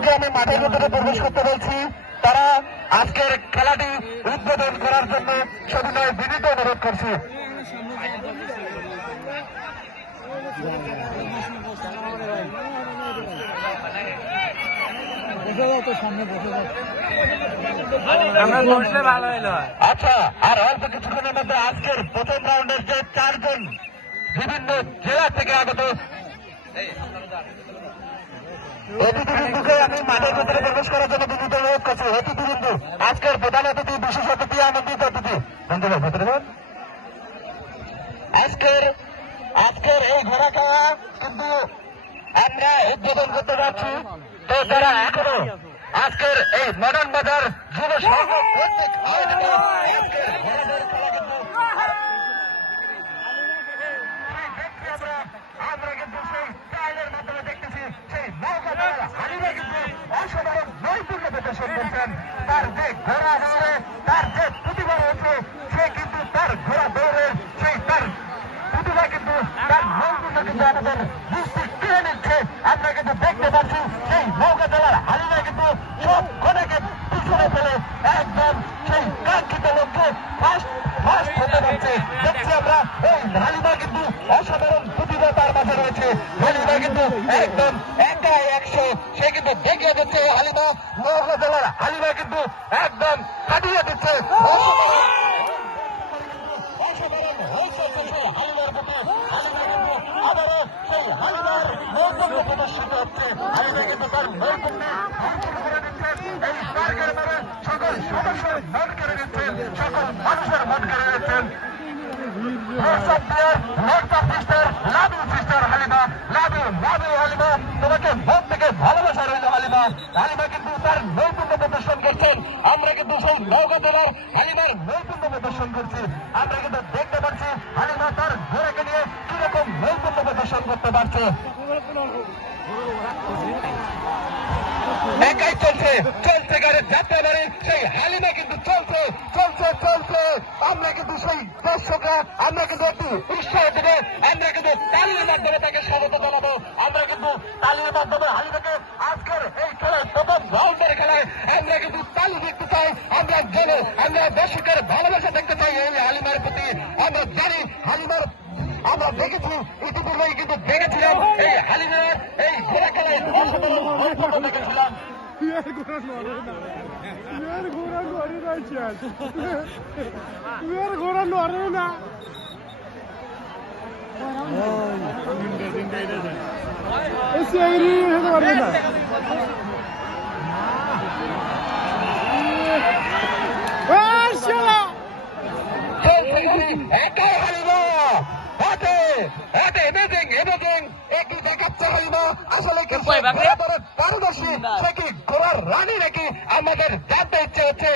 বিন্দুকে আমি মাঠের ভিতরে প্রবেশ করতে বলছি। তারা আজকের খেলাটি উদ্বোধন করার জন্য সবিনয় বিনীত অনুরোধ করছি। আচ্ছা, আর অল্প কিছুক্ষণের মধ্যে আজকের প্রথম রাউন্ডের যে 4 জন বিভিন্ন জেলা থেকে আগত অতিথিবৃন্দুকে আমি মাঠের ভিতরে প্রবেশ করার জন্য বিনীত অনুরোধ করছি। অতিথিবৃন্দু, আজকের প্রধান অতিথি, বিশেষ অতিথি, আনন্দিত অতিথি বন্ধুরা ভেতরে আজকের এই ঘোড়া খাওয়া কিন্তু আমরা উদ্বোধন করতে যাচ্ছি। তো তারা এখনো আজকের এই মডার্ন বাজার যুব সংঘ প্রত্যেক আয়োজিত আজকের ঘোড়াদের খেলা কিন্তু আমরা কিন্তু সেই ট্রায়ালের মাধ্যমে দেখতেছি সেই নৌকা দলের হালিরা কিন্তু অসাধারণ নৈপুণ্য প্রদর্শন করছেন। তার যে ঘোড়া দৌড়ে তার যে প্রতিভা রয়েছে, সে কিন্তু তার ঘোড়া দৌড়ের সেই তার প্রতিভা কিন্তু তার নৈপুণ্য কিন্তু আমাদের দৃষ্টি কেড়ে নিচ্ছে। আমরা কিন্তু দেখতে পাচ্ছি সেই নৌকা দলের হালিরা কিন্তু সব ঘোড়াকে পিছনে ফেলে একদম সেই কাঙ্ক্ষিত লক্ষ্যে ফার্স্ট হতে পারছে। দেখছি আমরা এই হালিমা কিন্তু অসাধারণ প্রতিভা তার মাঝে রয়েছে। হালিমা কিন্তু একদম একাই 100, সে কিন্তু দেখিয়ে দিচ্ছে। হালিমা নৌকা দলের হালিমা কিন্তু একদম কাটিয়ে দিচ্ছে। অসাধারণ হয়েছে সেই হালিমার প্রতি। হালিমা কিন্তু আবারও সেই হালিমার নৈপুণ্য প্রদর্শিত হচ্ছে। হালিমা কিন্তু তার নৈপুণ্য করে দিচ্ছেন। এই পার্কের মানে সকল সদস্যের মন কেড়ে দিচ্ছেন, সকল মানুষের মন কেড়ে দিচ্ছেন। তোমাকে মন থেকে ভালোবাসা রইল হালিমা। হালিমা কিন্তু তার নৈপুণ্য প্রদর্শন করছেন। আমরা কিন্তু সেই নৌকা দলের হালিমার নৈপুণ্য প্রদর্শন করছি। আমরা কিন্তু দেখতে পাচ্ছি হালিমা তার ঘোড়াকে নিয়ে কিরকম নৈপুণ্য প্রদর্শন করতে পারছে। একাই চলছে গাড়ির যাত্রা বাড়ি সেই হালিমা কিন্তু চলছে। আমরা কিন্তু সেই দর্শকরা আমরা কিন্তু একটু উৎসাহ দেবো। আমরা কিন্তু তালির মাধ্যমে তাকে স্বাগত জানাবো। আমরা কিন্তু তালির মাধ্যমে হালিমাকে আজকের এই খেলায় প্রথম রাউন্ডের খেলায় আমরা কিন্তু তালি দেখতে চাই। আমরা দর্শকের ভালোবাসা দেখতে চাই এই হালিমার প্রতি। আমরা জানি হালিমার আমরা দেখেছি ইতিপূর্বেই কিন্তু দেখেছিলাম এই হালিমার এই ঘোড়া খেলায় অসাধারণ দেখেছিলাম। ঘোড়া নড়ে না। একাই হালিমা একটু দেখাচ্ছে হালিমা আসলে কি পারদর্শী, সে কি ঘোড়ার রানী নাকি আমাদের জানতে ইচ্ছে হচ্ছে।